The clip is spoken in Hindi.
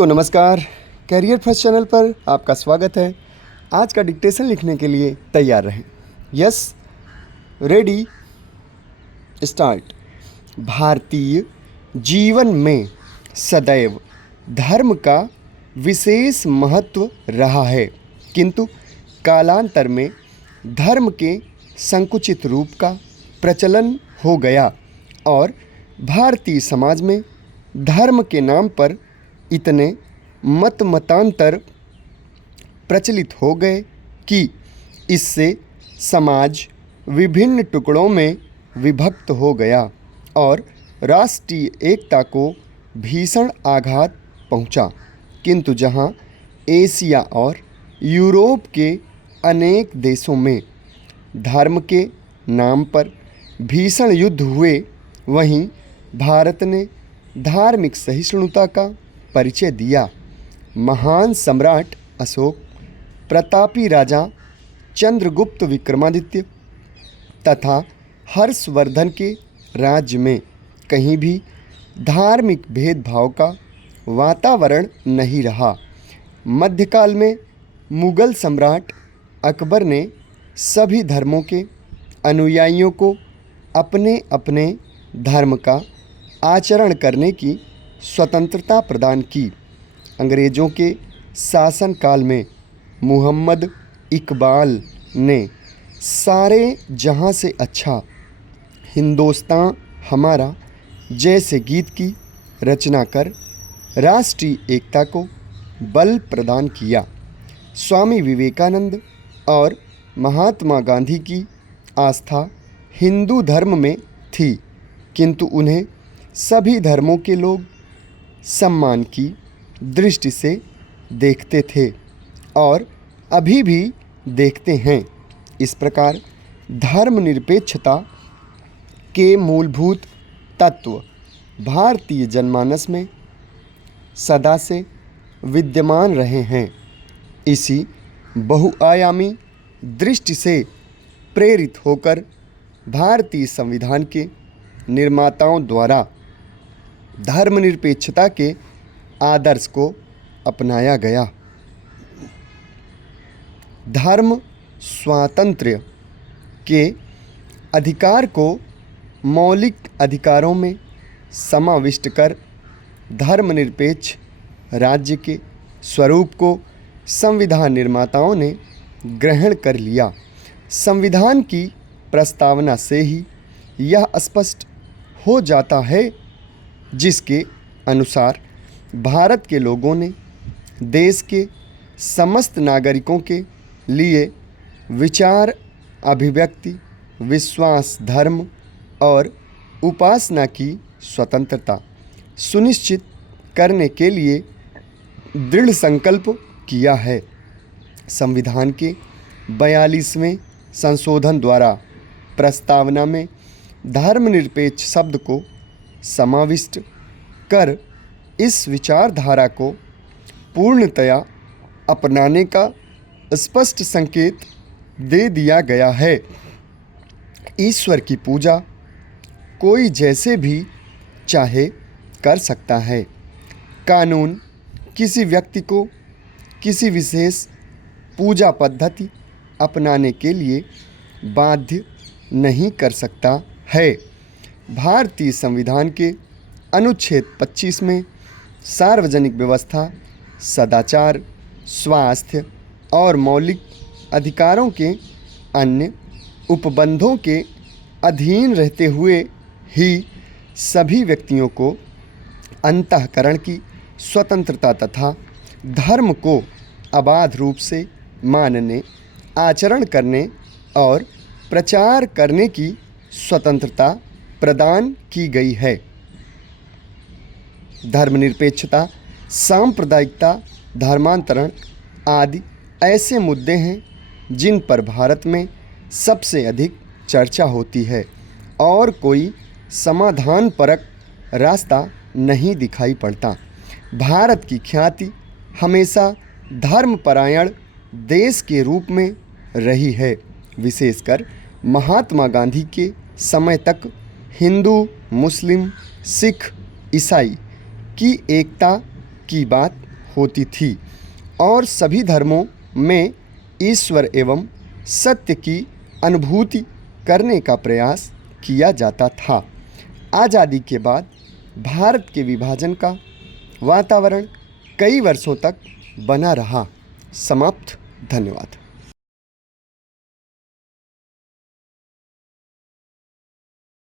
नमस्कार। कैरियर फर्स्ट चैनल पर आपका स्वागत है। आज का डिक्टेशन लिखने के लिए तैयार रहें। Yes, ready, start. Bharatiya Jeevan में सदैव धर्म का विशेष महत्व रहा है, किंतु कालांतर में धर्म के संकुचित रूप का प्रचलन हो गया और भारतीय समाज में धर्म के नाम पर इतने मतांतर प्रचलित हो गए कि इससे समाज विभिन्न टुकड़ों में विभक्त हो गया और राष्ट्रीय एकता को भीषण आघात पहुंचा। किंतु जहां एशिया और यूरोप के अनेक देशों में धर्म के नाम पर भीषण युद्ध हुए, वहीं भारत ने धार्मिक सहिष्णुता का परिचय दिया। महान सम्राट अशोक, प्रतापी राजा चंद्रगुप्त विक्रमादित्य तथा हर्षवर्धन के राज्य में कहीं भी धार्मिक भेदभाव का वातावरण नहीं रहा। मध्यकाल में मुगल सम्राट अकबर ने सभी धर्मों के अनुयायियों को अपने अपने धर्म का आचरण करने की स्वतंत्रता प्रदान की। अंग्रेज़ों के शासनकाल में मुहम्मद इकबाल ने सारे जहां से अच्छा हिंदुस्तान हमारा जैसे गीत की रचना कर राष्ट्रीय एकता को बल प्रदान किया। स्वामी विवेकानंद और महात्मा गांधी की आस्था हिंदू धर्म में थी, किंतु उन्हें सभी धर्मों के लोग सम्मान की दृष्टि से देखते थे और अभी भी देखते हैं। इस प्रकार धर्मनिरपेक्षता के मूलभूत तत्व भारतीय जनमानस में सदा से विद्यमान रहे हैं। इसी बहुआयामी दृष्टि से प्रेरित होकर भारतीय संविधान के निर्माताओं द्वारा धर्मनिरपेक्षता के आदर्श को अपनाया गया। धर्म स्वातंत्र्य के अधिकार को मौलिक अधिकारों में समाविष्ट कर धर्मनिरपेक्ष राज्य के स्वरूप को संविधान निर्माताओं ने ग्रहण कर लिया। संविधान की प्रस्तावना से ही यह स्पष्ट हो जाता है, जिसके अनुसार भारत के लोगों ने देश के समस्त नागरिकों के लिए विचार, अभिव्यक्ति, विश्वास, धर्म और उपासना की स्वतंत्रता सुनिश्चित करने के लिए दृढ़ संकल्प किया है। संविधान के 42वें संशोधन द्वारा प्रस्तावना में धर्मनिरपेक्ष शब्द को समाविष्ट कर इस विचारधारा को पूर्णतया अपनाने का स्पष्ट संकेत दे दिया गया है। ईश्वर की पूजा कोई जैसे भी चाहे कर सकता है। कानून किसी व्यक्ति को किसी विशेष पूजा पद्धति अपनाने के लिए बाध्य नहीं कर सकता है। भारतीय संविधान के अनुच्छेद 25 में सार्वजनिक व्यवस्था, सदाचार, स्वास्थ्य और मौलिक अधिकारों के अन्य उपबंधों के अधीन रहते हुए ही सभी व्यक्तियों को अंतःकरण की स्वतंत्रता तथा धर्म को अबाध रूप से मानने, आचरण करने और प्रचार करने की स्वतंत्रता प्रदान की गई है। धर्मनिरपेक्षता, सांप्रदायिकता, धर्मांतरण आदि ऐसे मुद्दे हैं जिन पर भारत में सबसे अधिक चर्चा होती है और कोई समाधानपरक रास्ता नहीं दिखाई पड़ता। भारत की ख्याति हमेशा धर्मपरायण देश के रूप में रही है। विशेषकर महात्मा गांधी के समय तक हिंदू, मुस्लिम, सिख, ईसाई की एकता की बात होती थी और सभी धर्मों में ईश्वर एवं सत्य की अनुभूति करने का प्रयास किया जाता था। आज़ादी के बाद भारत के विभाजन का वातावरण कई वर्षों तक बना रहा। समाप्त। धन्यवाद।